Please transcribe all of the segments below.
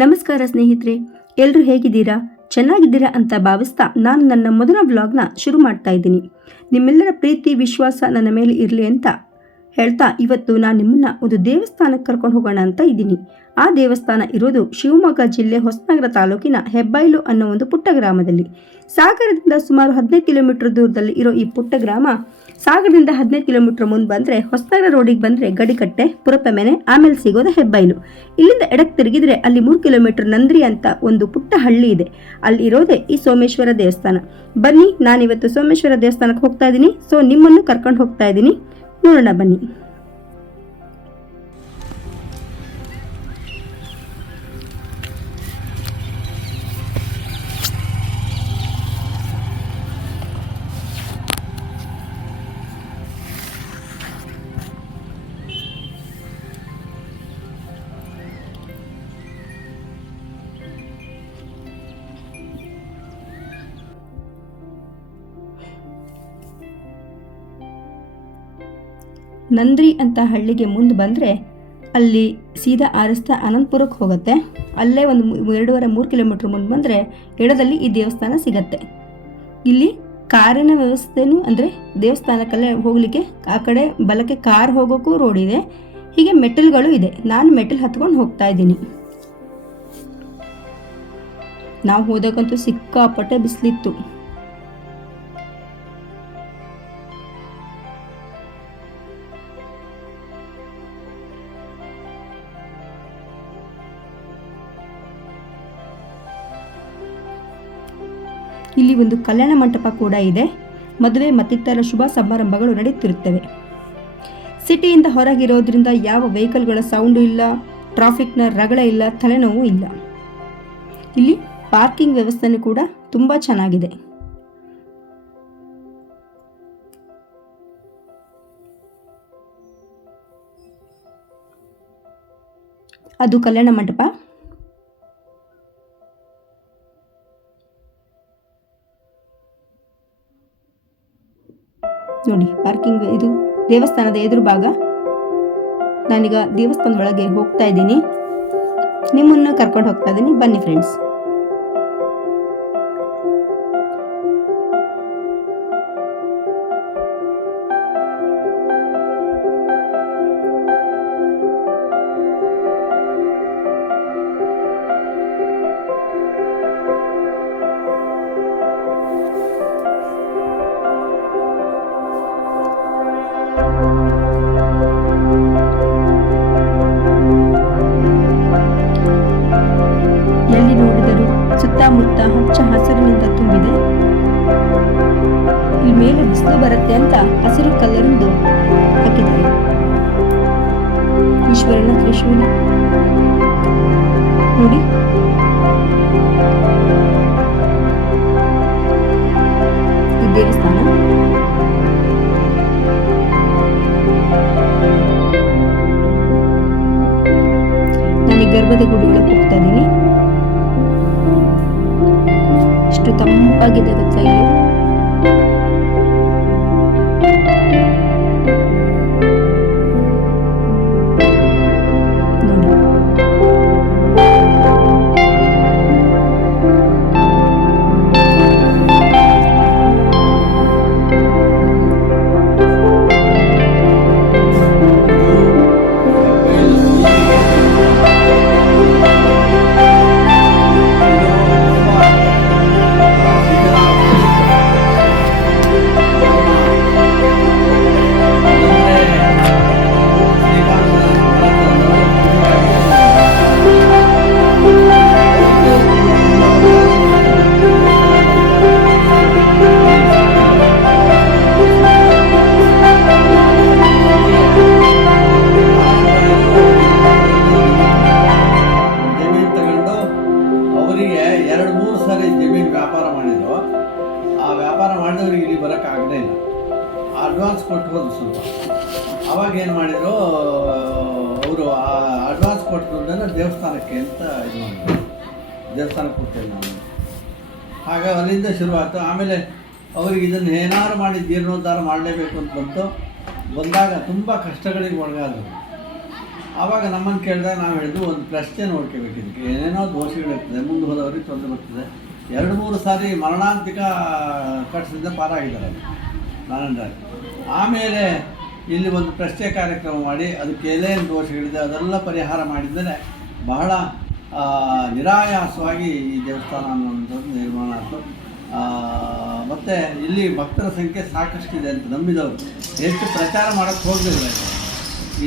ನಮಸ್ಕಾರ ಸ್ನೇಹಿತರೆ ಎಲ್ಲರೂ ಹೇಗಿದ್ದೀರಾ? ಚೆನ್ನಾಗಿದ್ದೀರಾ ಅಂತ ಭಾವಿಸ್ತಾ ನಾನು ನನ್ನ ಮೊದಲ ವ್ಲಾಗ್ನ ಶುರು ಮಾಡ್ತಾ ಇದ್ದೀನಿ. ನಿಮ್ಮೆಲ್ಲರ ಪ್ರೀತಿ, ವಿಶ್ವಾಸ ನನ್ನ ಮೇಲೆ ಇರಲಿ ಅಂತ ಹೇಳ್ತಾ ಇವತ್ತು ನಾನು ನಿಮ್ಮನ್ನ ಒಂದು ದೇವಸ್ಥಾನಕ್ಕೆ ಕರ್ಕೊಂಡು ಹೋಗೋಣ ಅಂತ ಇದ್ದೀನಿ. ಆ ದೇವಸ್ಥಾನ ಇರೋದು ಶಿವಮೊಗ್ಗ ಜಿಲ್ಲೆ ಹೊಸನಗರ ತಾಲೂಕಿನ ಹೆಬ್ಬೈಲು ಅನ್ನೋ ಒಂದು ಪುಟ್ಟ ಗ್ರಾಮದಲ್ಲಿ. ಸಾಗರದಿಂದ ಸುಮಾರು ಹದಿನೈದು ಕಿಲೋಮೀಟರ್ ದೂರದಲ್ಲಿ ಇರೋ ಈ ಪುಟ್ಟ ಗ್ರಾಮ ಸಾಗರದಿಂದ ಹದಿನೈದು ಕಿಲೋಮೀಟರ್ ಮುಂದೆ ಬಂದರೆ ಹೊಸನಗರ ರೋಡಿಗೆ ಬಂದರೆ ಗಡಿಕಟ್ಟೆ ಪುರಪಮೆನೆ ಆಮೇಲೆ ಸಿಗೋದು ಹೆಬ್ಬೈಲು. ಇಲ್ಲಿಂದ ಎಡಕ್ಕೆ ತಿರುಗಿದ್ರೆ ಅಲ್ಲಿ ಮೂರು ಕಿಲೋಮೀಟರ್ ನಂದ್ರಿ ಅಂತ ಒಂದು ಪುಟ್ಟ ಹಳ್ಳಿ ಇದೆ. ಅಲ್ಲಿ ಇರೋದೇ ಈ ಸೋಮೇಶ್ವರ ದೇವಸ್ಥಾನ. ಬನ್ನಿ, ನಾನಿವತ್ತು ಸೋಮೇಶ್ವರ ದೇವಸ್ಥಾನಕ್ಕೆ ಹೋಗ್ತಾ ಇದ್ದೀನಿ. ಸೊ ನಿಮ್ಮನ್ನು ಕರ್ಕೊಂಡು ಹೋಗ್ತಾ ಇದ್ದೀನಿ. ನೋಡೋಣ ಬನ್ನಿ. ನಂದ್ರಿ ಅಂತ ಹಳ್ಳಿಗೆ ಮುಂದೆ ಬಂದರೆ ಅಲ್ಲಿ ಸೀದಾ ಆರಿಸ್ತಾ ಅನಂತಪುರಕ್ಕೆ ಹೋಗುತ್ತೆ. ಅಲ್ಲೇ ಒಂದು ಎರಡೂವರೆ, ಮೂರು ಕಿಲೋಮೀಟ್ರ್ ಮುಂದೆ ಬಂದರೆ ಎಡದಲ್ಲಿ ಈ ದೇವಸ್ಥಾನ ಸಿಗತ್ತೆ. ಇಲ್ಲಿ ಕಾರಿನ ವ್ಯವಸ್ಥೆನೂ ಅಂದರೆ ದೇವಸ್ಥಾನಕ್ಕಲ್ಲೇ ಹೋಗಲಿಕ್ಕೆ ಆ ಕಡೆ ಬಲಕ್ಕೆ ಕಾರ್ ಹೋಗೋಕ್ಕೂ ರೋಡ್ ಇದೆ. ಹೀಗೆ ಮೆಟಲ್ಗಳು ಇದೆ. ನಾನು ಮೆಟಲ್ ಹತ್ಕೊಂಡು ಹೋಗ್ತಾ ಇದ್ದೀನಿ. ನಾವು ಹೋದಾಗಂತೂ ಸಿಕ್ಕಾಪಟ್ಟೆ ಬಿಸಿಲಿತ್ತು. ಒಂದು ಕಲ್ಯಾಣ ಮಂಟಪ ಕೂಡ ಇದೆ. ಮದುವೆ ಮತ್ತಿತರ ಶುಭ ಸಮಾರಂಭಗಳು ನಡೆಯುತ್ತಿರುತ್ತವೆ ಸಿಟಿಯಿಂದ ಹೊರಗಿರೋದ್ರಿಂದ ಯಾವ ವೆಹಿಕಲ್ಗಳ ಸೌಂಡು ಇಲ್ಲ, ಟ್ರಾಫಿಕ್ನ ರಗಳ ಇಲ್ಲ, ತಲೆನೋವು ಇಲ್ಲ. ಇಲ್ಲಿ ಪಾರ್ಕಿಂಗ್ ವ್ಯವಸ್ಥೆನೂ ಕೂಡ ತುಂಬ ಚೆನ್ನಾಗಿದೆ. ಅದು ಕಲ್ಯಾಣ ಮಂಟಪ. ಪಾರ್ಕಿಂಗ್ ಇದು ದೇವಸ್ಥಾನದ ಎದುರು ಭಾಗ. ನಾನೀಗ ದೇವಸ್ಥಾನದ ಒಳಗೆ ಹೋಗ್ತಾ ಇದ್ದೀನಿ. ನಿಮ್ಮನ್ನು ಕರ್ಕೊಂಡು ಹೋಗ್ತಾ ಇದ್ದೀನಿ. ಬನ್ನಿ ಫ್ರೆಂಡ್ಸ್ ಸುತ್ತಮುತ್ತ ಹಚ್ಚ ಹಸಿರಿನಿಂದ ತುಂಬಿದೆ. ಇಲ್ಲಿ ಮೇಲೆ ಬಿಸಿಲು ಬರುತ್ತೆ ಅಂತ ಹಸಿರು ಕಲ್ಲರಿಂದು ಹಾಕಿದ್ದಾರೆ. ಈಶ್ವರನ ತ್ರಿಶೂಲ. ನೋಡಿ. ದೇವಸ್ಥಾನ. ನಾನು ಗರ್ಭದ ಗುಡಿಗಳಿಗೆ ಹೋಗ್ತಾ ಇದ್ದೀನಿ. ಎರಡು, ಮೂರು ಸಾರಿ ಜಮೀನು ವ್ಯಾಪಾರ ಮಾಡಿದ್ರು. ಆ ವ್ಯಾಪಾರ ಮಾಡಿದವ್ರಿಗೆ ಇಲ್ಲಿ ಬರೋಕೆ ಆಗದೇ ಇಲ್ಲ. ಅಡ್ವಾನ್ಸ್ ಕೊಟ್ಟು ಹೋದ್ರು ಸ್ವಲ್ಪ. ಅವಾಗ ಏನು ಮಾಡಿದ್ರು, ಅವರು ಆ ಅಡ್ವಾನ್ಸ್ ಕೊಟ್ಟು ದುಡ್ಡನ್ನು ದೇವಸ್ಥಾನಕ್ಕೆ ಅಂತ ಇದು ಮಾಡಿದ್ರು. ದೇವಸ್ಥಾನಕ್ಕೆ ಕೊಡ್ತೇವೆ ನಾನು. ಆಗ ಅಲ್ಲಿಂದ ಶುರುವಾಯಿತು. ಆಮೇಲೆ ಅವ್ರಿಗೆ ಇದನ್ನು ಏನಾದ್ರು ಮಾಡಿ ಜೀರ್ಣೋದ್ಧಾರ ಮಾಡಲೇಬೇಕು ಅಂತ ಬಂತು. ಬಂದಾಗ ತುಂಬ ಕಷ್ಟಗಳಿಗೆ ಒಳಗಾದರು. ಆವಾಗ ನಮ್ಮನ್ನು ಕೇಳಿದಾಗ ನಾವು ಹೇಳಿದ್ದು ಒಂದು ಪ್ರಶ್ನೆ ನೋಡ್ಕೋಬೇಕು ಇದಕ್ಕೆ ಏನೇನೋ ದೋಷಗಳಿರ್ತದೆ ಮುಂದೆ ಹೋದವರಿಗೆ ತೊಂದರೆ ಬರ್ತದೆ. ಎರಡು ಮೂರು ಸಾರಿ ಮರಣಾಂತಿಕ ಕಟ್ಟಿಸಿದ ಪಾರಾಗಿದ್ದಾರೆ ನಾರಾಯಣರಾಜ್ ಆಮೇಲೆ ಇಲ್ಲಿ ಒಂದು ಪ್ರಶ್ನೆ ಕಾರ್ಯಕ್ರಮ ಮಾಡಿ, ಅದಕ್ಕೆ ಏನೇನು ದೋಷಗಳಿದೆ ಅದೆಲ್ಲ ಪರಿಹಾರ ಮಾಡಿದರೆ ಬಹಳ ನಿರಾಯಾಸವಾಗಿ ಈ ದೇವಸ್ಥಾನ ಅನ್ನುವಂಥದ್ದು ನಿರ್ಮಾಣ ಆಯಿತು. ಮತ್ತು ಇಲ್ಲಿ ಭಕ್ತರ ಸಂಖ್ಯೆ ಸಾಕಷ್ಟಿದೆ ಅಂತ ನಂಬಿದವರು. ಹೆಚ್ಚು ಪ್ರಚಾರ ಮಾಡೋಕ್ಕೆ ಹೋಗಲಿಲ್ಲ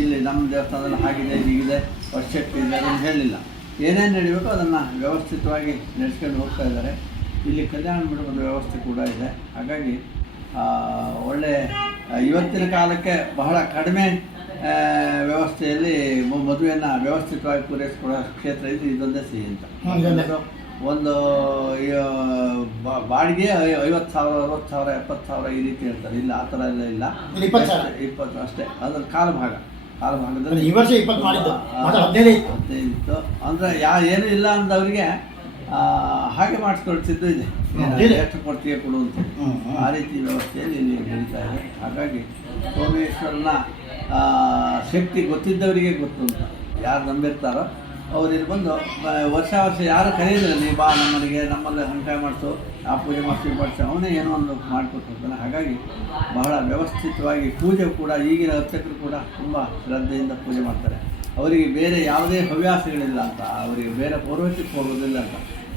ಇಲ್ಲಿ ನಮ್ಮ ದೇವಸ್ಥಾನದಲ್ಲಿ ಹಾಗಿದೆ ಹೀಗಿದೆ ವರ್ಷಕ್ಕೆ ಇದೆ ಅದನ್ನು ಹೇಳಿಲ್ಲ ಏನೇನು ನಡೀಬೇಕು ಅದನ್ನು ವ್ಯವಸ್ಥಿತವಾಗಿ ನಡೆಸ್ಕೊಂಡು ಹೋಗ್ತಾ ಇದ್ದಾರೆ. ಇಲ್ಲಿ ಕಲ್ಯಾಣ ಮಂಟಪದ ವ್ಯವಸ್ಥೆ ಕೂಡ ಇದೆ. ಹಾಗಾಗಿ ಒಳ್ಳೆ ಇವತ್ತಿನ ಕಾಲಕ್ಕೆ ಬಹಳ ಕಡಿಮೆ ವ್ಯವಸ್ಥೆಯಲ್ಲಿ ಮದುವೆಯನ್ನು ವ್ಯವಸ್ಥಿತವಾಗಿ ಪೂರೈಸಿಕೊಡೋ ಕ್ಷೇತ್ರ ಇದು ಇದೊಂದೇ ಸಿಹಿ ಅಂತ. ಒಂದು ಬಾಡಿಗೆ ಐವತ್ತು ಸಾವಿರ ಅರವತ್ತು ಸಾವಿರ ಎಪ್ಪತ್ತು ಸಾವಿರ ಈ ರೀತಿ ಹೇಳ್ತಾರೆ. ಇಲ್ಲ ಆ ಥರ ಎಲ್ಲ ಇಲ್ಲ. ಇಪ್ಪತ್ತು ಅಷ್ಟೇ. ಅದ್ರ ಕಾಲ ಭಾಗ ಕಾಲ ಭಾಗದಲ್ಲಿ ಈ ವರ್ಷ ಇಪ್ಪತ್ತು ಮಾಡಿದ್ದು. ಆ, ಹದಿನೈದು ಇತ್ತು. ಹದಿನೈದು ಇತ್ತು. ಅಂದರೆ ಯಾ ಏನು ಇಲ್ಲ ಅಂದವರಿಗೆ ಹಾಗೆ ಮಾಡಿಸ್ಕೊಳ್ತಿದ್ದು ಇದೆ. ಎಷ್ಟು ಕೊಡ್ತೀಯ ಕೊಡು ಅಂತ. ಆ ರೀತಿ ವ್ಯವಸ್ಥೆಯಲ್ಲಿ ಇಲ್ಲಿ ನಡೀತಾ ಇದೆ. ಹಾಗಾಗಿ ಸೋಮೇಶ್ವರನ ಶಕ್ತಿ ಗೊತ್ತಿದ್ದವರಿಗೆ ಗೊತ್ತು ಅಂತ. ಯಾರು ನಂಬಿರ್ತಾರೋ ಅವ್ರು ಇಲ್ಲಿ ಬಂದು ವರ್ಷ ವರ್ಷ ಯಾರು ಕರೆಯೋದಿಲ್ಲ ನೀವು ಬಾ ನಮ್ಮನೆಗೆ ನಮ್ಮಲ್ಲೇ ಹಂಕಾಯ ಮಾಡಿಸು. ಆ ಪೂಜೆ ಮಾಡಿಸಿ ಮಾಡಿಸು ಅವನೇ ಏನೋ ಒಂದು ಮಾಡಿಕೊಟ್ಟಿರ್ತಾನೆ ಹಾಗಾಗಿ ಬಹಳ ವ್ಯವಸ್ಥಿತವಾಗಿ ಪೂಜೆ ಕೂಡ ಈಗಿನ ಅರ್ಚಕರು ಕೂಡ ತುಂಬ ಶ್ರದ್ಧೆಯಿಂದ ಪೂಜೆ ಮಾಡ್ತಾರೆ. ಅವರಿಗೆ ಬೇರೆ ಯಾವುದೇ ಹವ್ಯಾಸಗಳಿಲ್ಲ ಅಂತ. ಅವರಿಗೆ ಬೇರೆ ಪೌರೋಹಿತ್ಯಕ್ಕೆ ಹೋಗೋದಿಲ್ಲ ಅಂತ.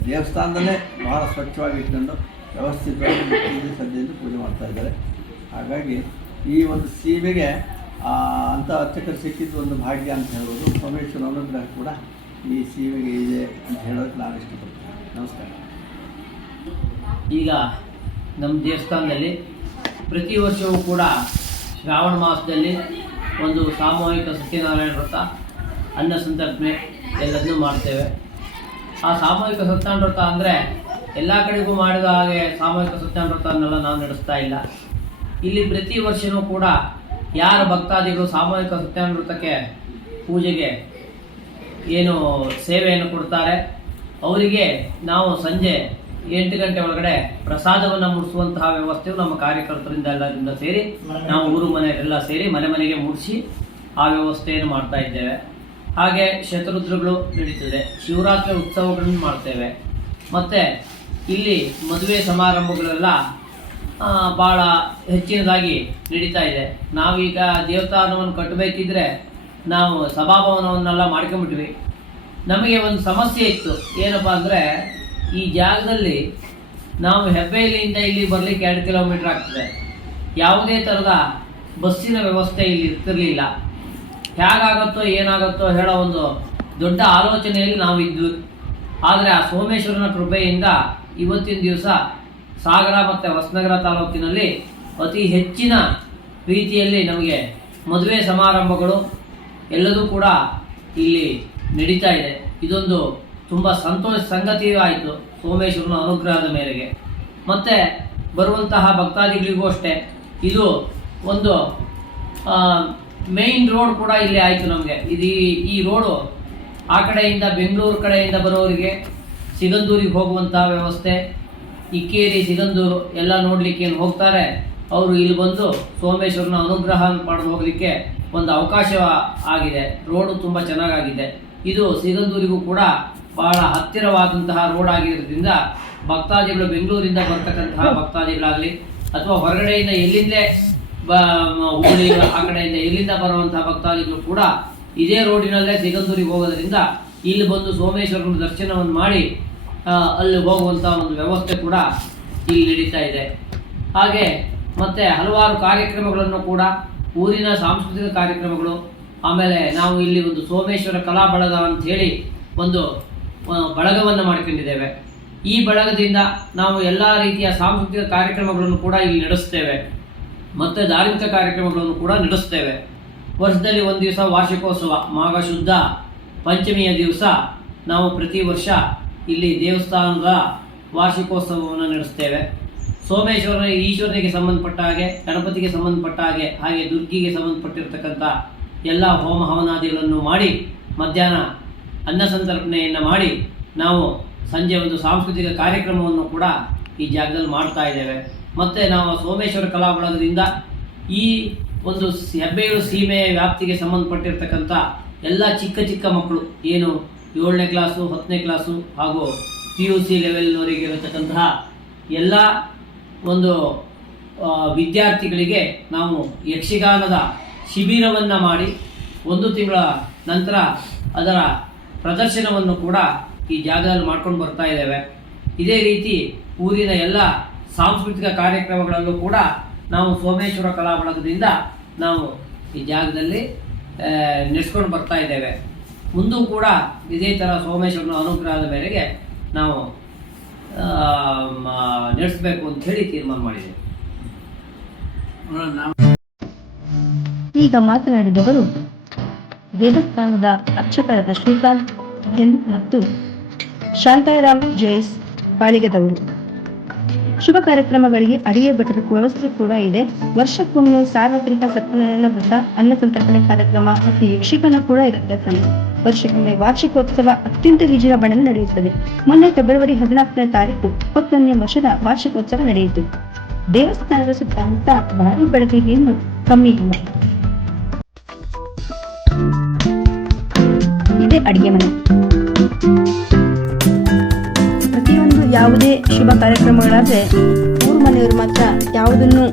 ದೇವಸ್ಥಾನದಲ್ಲೇ ಬಹಳ ಸ್ವಚ್ಛವಾಗಿ ಇಟ್ಕೊಂಡು ವ್ಯವಸ್ಥಿತವಾಗಿ ಪೂಜೆ ಶ್ರದ್ಧೆಯಿಂದ ಪೂಜೆ ಮಾಡ್ತಾ ಇದ್ದಾರೆ. ಹಾಗಾಗಿ ಈ ಒಂದು ಸೀಮೆಗೆ ಅಂಥ ಅರ್ಚಕರು ಸಿಕ್ಕಿದ್ದು ಒಂದು ಭಾಗ್ಯ ಅಂತ ಹೇಳ್ಬೋದು. ಸೋಮೇಶ್ವರ ಅನುಗ್ರಹ ಕೂಡ ಈ ಸೀಮೆಗೆ ಇದೆ ಅಂತ ಹೇಳೋದಕ್ಕೆ ನಾನು ಇಷ್ಟಪಡ್ತೀನಿ. ನಮಸ್ಕಾರ. ಈಗ ನಮ್ಮ ದೇವಸ್ಥಾನದಲ್ಲಿ ಪ್ರತಿ ವರ್ಷವೂ ಕೂಡ ಶ್ರಾವಣ ಮಾಸದಲ್ಲಿ ಒಂದು ಸಾಮೂಹಿಕ ಸತ್ಯನಾರಾಯಣ ವ್ರತ, ಅನ್ನ ಸಂತರ್ಪಣೆ ಎಲ್ಲದನ್ನೂ ಮಾಡ್ತೇವೆ. ಆ ಸಾಮೂಹಿಕ ಸತ್ಯನಾರಾಯಣ ವ್ರತ ಅಂದರೆ ಎಲ್ಲ ಕಡೆಗೂ ಮಾಡಿದ ಹಾಗೆ ಸಾಮೂಹಿಕ ಸತ್ಯನಾರಾಯಣ ವ್ರತವನ್ನೆಲ್ಲ ನಾವು ನಡೆಸ್ತಾ ಇಲ್ಲ. ಇಲ್ಲಿ ಪ್ರತಿ ವರ್ಷವೂ ಕೂಡ ಯಾರ ಭಕ್ತಾದಿಗಳು ಸಾಮೂಹಿಕ ಸತ್ಯನಾರಾಯಣ ವ್ರತಕ್ಕೆ ಪೂಜೆಗೆ ಏನು ಸೇವೆಯನ್ನು ಕೊಡ್ತಾರೆ, ಅವರಿಗೆ ನಾವು ಸಂಜೆ ಎಂಟು ಗಂಟೆ ಒಳಗಡೆ ಪ್ರಸಾದವನ್ನು ಮುಡಿಸುವಂತಹ ವ್ಯವಸ್ಥೆಯು ನಮ್ಮ ಕಾರ್ಯಕರ್ತರಿಂದ ಎಲ್ಲರಿಂದ ಸೇರಿ ನಾವು ಊರು ಮನೆಯವರೆಲ್ಲ ಸೇರಿ ಮನೆ ಮನೆಗೆ ಮುಡಿಸಿ ಆ ವ್ಯವಸ್ಥೆಯನ್ನು ಮಾಡ್ತಾ ಇದ್ದೇವೆ. ಹಾಗೆ ಶತರುದ್ರಗಳು ನಡೀತದೆ. ಶಿವರಾತ್ರಿ ಉತ್ಸವಗಳನ್ನು ಮಾಡ್ತೇವೆ. ಮತ್ತು ಇಲ್ಲಿ ಮದುವೆ ಸಮಾರಂಭಗಳೆಲ್ಲ ಭಾಳ ಹೆಚ್ಚಿನದಾಗಿ ನಡೀತಾ ಇದೆ. ನಾವೀಗ ದೇವಸ್ಥಾನವನ್ನು ಕಟ್ಟಬೇಕಿದ್ರೆ ನಾವು ಸಭಾಭವನವನ್ನೆಲ್ಲ ಮಾಡ್ಕೊಂಬಿಟ್ವಿ ನಮಗೆ ಒಂದು ಸಮಸ್ಯೆ ಇತ್ತು. ಏನಪ್ಪ ಅಂದರೆ ಈ ಜಾಗದಲ್ಲಿ ನಾವು ಹೆಬ್ಬೆಯಲ್ಲಿಂದ ಇಲ್ಲಿ ಬರಲಿಕ್ಕೆ ಎರಡು ಕಿಲೋಮೀಟರ್ ಆಗ್ತದೆ. ಯಾವುದೇ ಥರದ ಬಸ್ಸಿನ ವ್ಯವಸ್ಥೆ ಇಲ್ಲಿ ಇರ್ತಿರಲಿಲ್ಲ. ಹೇಗಾಗತ್ತೋ ಏನಾಗತ್ತೋ ಹೇಳೋ ಒಂದು ದೊಡ್ಡ ಆಲೋಚನೆಯಲ್ಲಿ ನಾವು ಇದ್ವಿ ಆದರೆ ಆ ಸೋಮೇಶ್ವರನ ಕೃಪೆಯಿಂದ ಇವತ್ತಿನ ದಿವಸ ಸಾಗರ ಮತ್ತು ಹೊಸನಗರ ತಾಲೂಕಿನಲ್ಲಿ ಅತಿ ಹೆಚ್ಚಿನ ರೀತಿಯಲ್ಲಿ ನಮಗೆ ಮದುವೆ ಸಮಾರಂಭಗಳು ಎಲ್ಲದೂ ಕೂಡ ಇಲ್ಲಿ ನಡೀತಾ ಇದೆ. ಇದೊಂದು ತುಂಬ ಸಂತೋಷ ಸಂಗತಿಯೂ ಆಯಿತು ಸೋಮೇಶ್ವರನ ಅನುಗ್ರಹದ ಮೇರೆಗೆ. ಮತ್ತು ಬರುವಂತಹ ಭಕ್ತಾದಿಗಳಿಗೂ ಅಷ್ಟೇ. ಇದು ಒಂದು ಮೇಯ್ನ್ ರೋಡ್ ಕೂಡ ಇಲ್ಲಿ ಆಯಿತು ನಮಗೆ. ಇದು ಈ- ರೋಡು ಆ ಕಡೆಯಿಂದ ಬೆಂಗಳೂರು ಕಡೆಯಿಂದ ಬರೋರಿಗೆ ಸಿಗಂದೂರಿಗೆ ಹೋಗುವಂತಹ ವ್ಯವಸ್ಥೆ. ಇಕ್ಕೇರಿ, ಸಿಗಂದೂರು ಎಲ್ಲ ನೋಡಲಿಕ್ಕೆ ಏನು ಹೋಗ್ತಾರೆ, ಅವರು ಇಲ್ಲಿ ಬಂದು ಸೋಮೇಶ್ವರನ ಅನುಗ್ರಹ ಮಾಡಿ ಹೋಗಲಿಕ್ಕೆ ಒಂದು ಅವಕಾಶ ಆಗಿದೆ. ರೋಡು ತುಂಬ ಚೆನ್ನಾಗಾಗಿದೆ. ಇದು ಸಿಗಂದೂರಿಗೂ ಕೂಡ ಬಹಳ ಹತ್ತಿರವಾದಂತಹ ರೋಡ್ ಆಗಿರೋದ್ರಿಂದ ಭಕ್ತಾದಿಗಳು ಬೆಂಗಳೂರಿಂದ ಬರ್ತಕ್ಕಂತಹ ಭಕ್ತಾದಿಗಳಾಗಲಿ ಅಥವಾ ಹೊರಗಡೆಯಿಂದ ಎಲ್ಲಿಂದೇ ಬ ಹುಬ್ಬಳ್ಳಿ ಆ ಕಡೆಯಿಂದ ಎಲ್ಲಿಂದ ಬರುವಂತಹ ಭಕ್ತಾದಿಗಳು ಕೂಡ ಇದೇ ರೋಡಿನಲ್ಲೇ ಸಿಗಂದೂರಿಗೆ ಹೋಗೋದ್ರಿಂದ ಇಲ್ಲಿ ಬಂದು ಸೋಮೇಶ್ವರನ ದರ್ಶನವನ್ನು ಮಾಡಿ ಅಲ್ಲಿ ಹೋಗುವಂಥ ಒಂದು ವ್ಯವಸ್ಥೆ ಕೂಡ ಇಲ್ಲಿ ನಡೀತಾ ಇದೆ. ಹಾಗೆ ಮತ್ತೆ ಹಲವಾರು ಕಾರ್ಯಕ್ರಮಗಳನ್ನು ಕೂಡ ಊರಿನ ಸಾಂಸ್ಕೃತಿಕ ಕಾರ್ಯಕ್ರಮಗಳು ಆಮೇಲೆ ನಾವು ಇಲ್ಲಿ ಒಂದು ಸೋಮೇಶ್ವರ ಕಲಾ ಬಳಗ ಅಂತ ಹೇಳಿ ಒಂದು ಬಳಗವನ್ನು ಮಾಡಿಕೊಂಡಿದ್ದೇವೆ. ಈ ಬಳಗದಿಂದ ನಾವು ಎಲ್ಲ ರೀತಿಯ ಸಾಂಸ್ಕೃತಿಕ ಕಾರ್ಯಕ್ರಮಗಳನ್ನು ಕೂಡ ಇಲ್ಲಿ ನಡೆಸ್ತೇವೆ. ಮತ್ತು ಧಾರ್ಮಿಕ ಕಾರ್ಯಕ್ರಮಗಳನ್ನು ಕೂಡ ನಡೆಸ್ತೇವೆ. ವರ್ಷದಲ್ಲಿ ಒಂದು ದಿವಸ ವಾರ್ಷಿಕೋತ್ಸವ ಮಾಘ ಶುದ್ಧ ಪಂಚಮಿಯ ದಿವಸ ನಾವು ಪ್ರತಿ ವರ್ಷ ಇಲ್ಲಿ ದೇವಸ್ಥಾನದ ವಾರ್ಷಿಕೋತ್ಸವವನ್ನು ನಡೆಸ್ತೇವೆ. ಸೋಮೇಶ್ವರ ಈಶ್ವರನಿಗೆ ಸಂಬಂಧಪಟ್ಟ ಹಾಗೆ, ಗಣಪತಿಗೆ ಸಂಬಂಧಪಟ್ಟ ಹಾಗೆ ಹಾಗೆ ದುರ್ಗಿಗೆ ಸಂಬಂಧಪಟ್ಟಿರ್ತಕ್ಕಂಥ ಎಲ್ಲ ಹೋಮ ಹವನಾದಿಗಳನ್ನು ಮಾಡಿ ಮಧ್ಯಾಹ್ನ ಅನ್ನ ಸಂತರ್ಪಣೆಯನ್ನು ಮಾಡಿ ನಾವು ಸಂಜೆ ಒಂದು ಸಾಂಸ್ಕೃತಿಕ ಕಾರ್ಯಕ್ರಮವನ್ನು ಕೂಡ ಈ ಜಾಗದಲ್ಲಿ ಮಾಡ್ತಾ ಇದ್ದೇವೆ. ಮತ್ತು ನಾವು ಸೋಮೇಶ್ವರ ಕಲಾ ಬಳಗದಿಂದ ಈ ಒಂದು ಸ್- ಸೀಮೆಯ ಸೀಮೆ ವ್ಯಾಪ್ತಿಗೆ ಸಂಬಂಧಪಟ್ಟಿರ್ತಕ್ಕಂಥ ಎಲ್ಲ ಚಿಕ್ಕ ಚಿಕ್ಕ ಮಕ್ಕಳು, ಏನು ಏಳನೇ ಕ್ಲಾಸು ಹತ್ತನೇ ಕ್ಲಾಸು ಹಾಗೂ ಪಿ ಯು ಸಿ ಲೆವೆಲ್ವರೆಗೆ ಇರತಕ್ಕಂತಹ ಎಲ್ಲ ಒಂದು ವಿದ್ಯಾರ್ಥಿಗಳಿಗೆ ನಾವು ಯಕ್ಷಗಾನದ ಶಿಬಿರವನ್ನು ಮಾಡಿ ಒಂದು ತಿಂಗಳ ನಂತರ ಅದರ ಪ್ರದರ್ಶನವನ್ನು ಕೂಡ ಈ ಜಾಗದಲ್ಲಿ ಮಾಡ್ಕೊಂಡು ಬರ್ತಾ ಇದ್ದೇವೆ. ಇದೇ ರೀತಿ ಊರಿನ ಎಲ್ಲ ಸಾಂಸ್ಕೃತಿಕ ಕಾರ್ಯಕ್ರಮಗಳಲ್ಲೂ ಕೂಡ ನಾವು ಸೋಮೇಶ್ವರ ಕಲಾ ಬಳಗದಿಂದ ನಾವು ಈ ಜಾಗದಲ್ಲಿ ನಡೆಸ್ಕೊಂಡು ಬರ್ತಾ ಇದ್ದೇವೆ. ಮುಂದೂ ಕೂಡ ಇದೇ ಥರ ಸೋಮೇಶ್ವರನ ಅನುಗ್ರಹದ ಮೇರೆಗೆ ನಾವು ನಡೆಸಬೇಕು ಅಂತ ಹೇಳಿ ತೀರ್ಮಾನ ಮಾಡಿದ್ದೇವೆ. ಈಗ ಮಾತನಾಡಿದವರು ದೇವಸ್ಥಾನದ ಅರ್ಚಕರಾದ ಶ್ರೀಕಾಂತ್ ಮತ್ತು ಶಾಂತಾರಾಮ್ ಜಯಸ್ ಬಾಳಿಗೆದವರು ಶುಭ ಕಾರ್ಯಕ್ರಮಗಳಿಗೆ ಅಡಿಗೆ ಭಟ್ರ ವ್ಯವಸ್ಥೆ ಕೂಡ ಇದೆ. ವರ್ಷಕ್ಕೊಮ್ಮೆ ಸಾರ್ವತ್ರಿಕ ಸತ್ಯನಾರಾಯಣ ವ್ರತ, ಅನ್ನ ಸಂತರ್ಪಣೆ ಕಾರ್ಯಕ್ರಮ ಮತ್ತು ಯಕ್ಷಗಾನ ಕೂಡ ಇರುತ್ತೆ ಫ್ರೆಂಡ್ಸ್. ವರ್ಷಕ್ಕೊಮ್ಮೆ ವಾರ್ಷಿಕೋತ್ಸವ ಅತ್ಯಂತ ವಿಜೃಂಭಣೆಯಲ್ಲಿ ನಡೆಯುತ್ತದೆ. ಮೊನ್ನೆ ಫೆಬ್ರವರಿ ಹದಿನಾಲ್ಕನೇ ತಾರೀಕು ಇಪ್ಪತ್ತೊಂದನೇ ವರ್ಷದ ವಾರ್ಷಿಕೋತ್ಸವ ನಡೆಯಿತು. ದೇವಸ್ಥಾನದ ಸುತ್ತಮುತ್ತ ಭಾರಿ ಬೆಳವಣಿಗೆಯನ್ನು ಕಮ್ಮಿ ಇಲ್ಲ. ಇದೇ ಅಡಿಗೆ ಮನೆ ಪ್ರತಿಯೊಂದು ಯಾವುದೇ ಶುಭ ಕಾರ್ಯಕ್ರಮಗಳಾದ್ರೆ ಊರು ಮನೆಯವರು ಮಾತ್ರ ಯಾವುದನ್ನು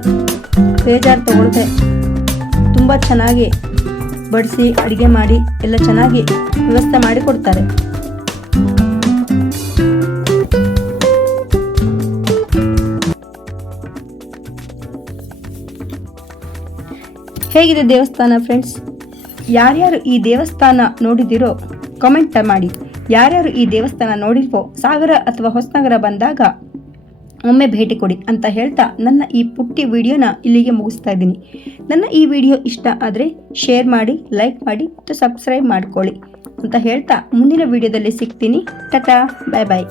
ಬೇಜಾರು ತಗೊಳ್ತೆ ತುಂಬ ಚೆನ್ನಾಗಿ ಬಡಿಸಿ, ಅಡಿಗೆ ಮಾಡಿ, ಎಲ್ಲ ಚೆನ್ನಾಗಿ ವ್ಯವಸ್ಥೆ ಮಾಡಿ ಕೊಡ್ತಾರೆ ಹೇಗಿದೆ ದೇವಸ್ಥಾನ ಫ್ರೆಂಡ್ಸ್ ಯಾರ್ಯಾರು ಈ ದೇವಸ್ಥಾನ ನೋಡಿದಿರೋ ಕಾಮೆಂಟ್ ಮಾಡಿ. ಯಾರ್ಯಾರು ಈ ದೇವಸ್ಥಾನ ನೋಡಿಲ್ವೋ ಸಾಗರ ಅಥವಾ ಹೊಸನಗರ ಬಂದಾಗ ಒಮ್ಮೆ ಭೇಟಿ ಕೊಡಿ ಅಂತ ಹೇಳ್ತಾ ನನ್ನ ಈ ಪುಟ್ಟಿ ವಿಡಿಯೋನ ಇಲ್ಲಿಗೆ ಮುಗಿಸ್ತಾ ಇದ್ದೀನಿ. ನನ್ನ ಈ ವಿಡಿಯೋ ಇಷ್ಟ ಆದರೆ ಶೇರ್ ಮಾಡಿ, ಲೈಕ್ ಮಾಡಿ ಮತ್ತು ಸಬ್ಸ್ಕ್ರೈಬ್ ಮಾಡ್ಕೊಳ್ಳಿ ಅಂತ ಹೇಳ್ತಾ ಮುಂದಿನ ವಿಡಿಯೋದಲ್ಲಿ ಸಿಗ್ತೀನಿ. Tata, bye bye.